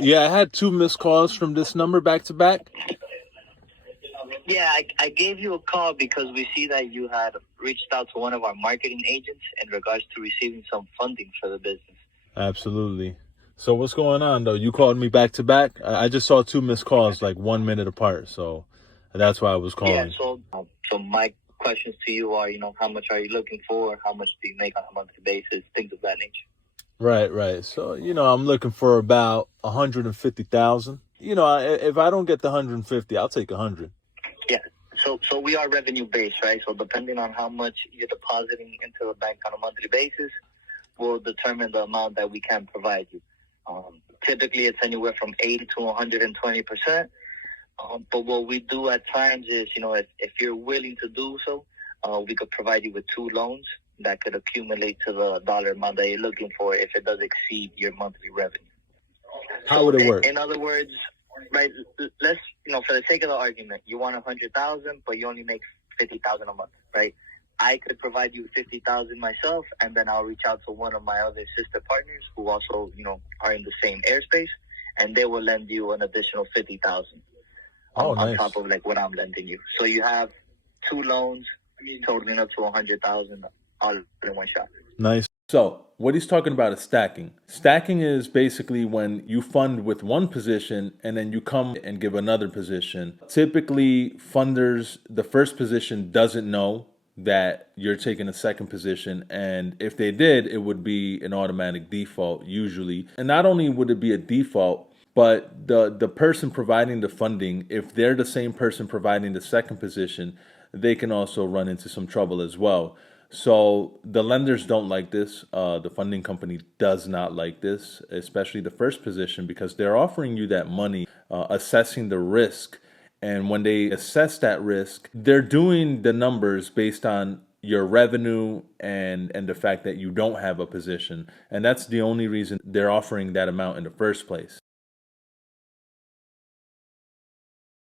Yeah, I had two missed calls from this number back to back. Yeah, I gave you a call because we see that you had reached out to one of our marketing agents in regards to receiving some funding for the business. Absolutely. So what's going on though? You called me back to back. I just saw two missed calls like 1 minute apart, so that's why I was Yeah, calling. so my questions to you are, how much are you looking for? How much do you make on a monthly basis? Things of that nature. Right, right. So I'm looking for about 150,000. If I don't get the 150, I'll take 100. Yeah. So we are revenue based, right? So depending on how much you're depositing into the bank on a monthly basis, will determine the amount that we can provide you. Typically, it's anywhere from 80 to 120%. But what we do at times is, if you're willing to do so, we could provide you with two loans that could accumulate to the dollar amount that you're looking for if it does exceed your monthly revenue. How would it work? In other words, right, let's, for the sake of the argument, you want 100,000, but you only make 50,000 a month, right? I could provide you 50,000 myself, and then I'll reach out to one of my other sister partners who also, are in the same airspace, and they will lend you an additional 50,000 Oh, on nice. top of like what I'm lending you. So you have two loans totaling up to 100,000 all in one shot. Nice. So, what he's talking about is stacking. Stacking is basically when you fund with one position and then you come and give another position. Typically, funders, the first position doesn't know that you're taking a second position, and if they did, it would be an automatic default usually. And not only would it be a default, but the person providing the funding, if they're the same person providing the second position, they can also run into some trouble as well. So the lenders don't like this. The funding company does not like this, especially the first position, because they're offering you that money, assessing the risk. And when they assess that risk, they're doing the numbers based on your revenue and the fact that you don't have a position. And that's the only reason they're offering that amount in the first place.